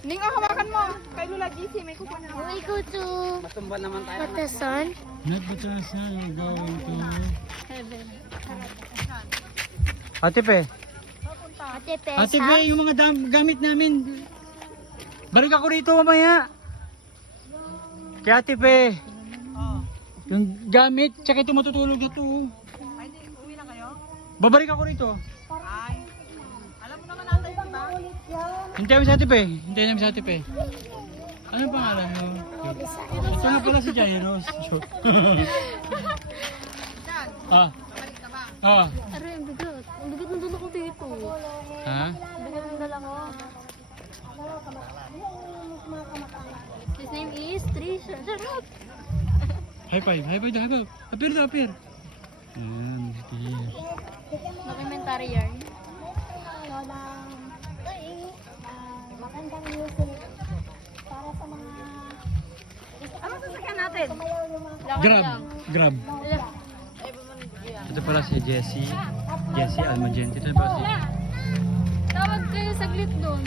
Ning, hawakan mo. Kay Lula GC, may kukuha na. We go to Matumba naman tayo. Batasan. Nagbatasan, we're going to... Heaven. Ate Pe. Ate Pesa. Ate Pe, yung mga gamit namin. Balik ako rito mamaya. Kaya Ate Pe. Yung gamit, tsaka ito matutulog na to. Ay, di, uwi na kayo? Babalik ako rito. Ay. Alam mo naman natin, di ba? Hintayin mo si Ate Pe. Hintayin namin si Ate Pe. Anong pangalan mo? Ito na pala si Jairos. Ah. Balik na ba? Ah. Aray, ang bigat. Ang bigat ng dala ko dito. Ha? Ang bigat ng dala ko. His name is Trisha. Sarap! High five. High five. High five. Appear na, appear. Ayan. Appear. Documentary yarn. Magandang music para sa mga Ano sasakyan natin? Grab. Grab. Ito pala si Jessie. Jessie Almagente. Ito pala si... Tawag kayo saglit doon.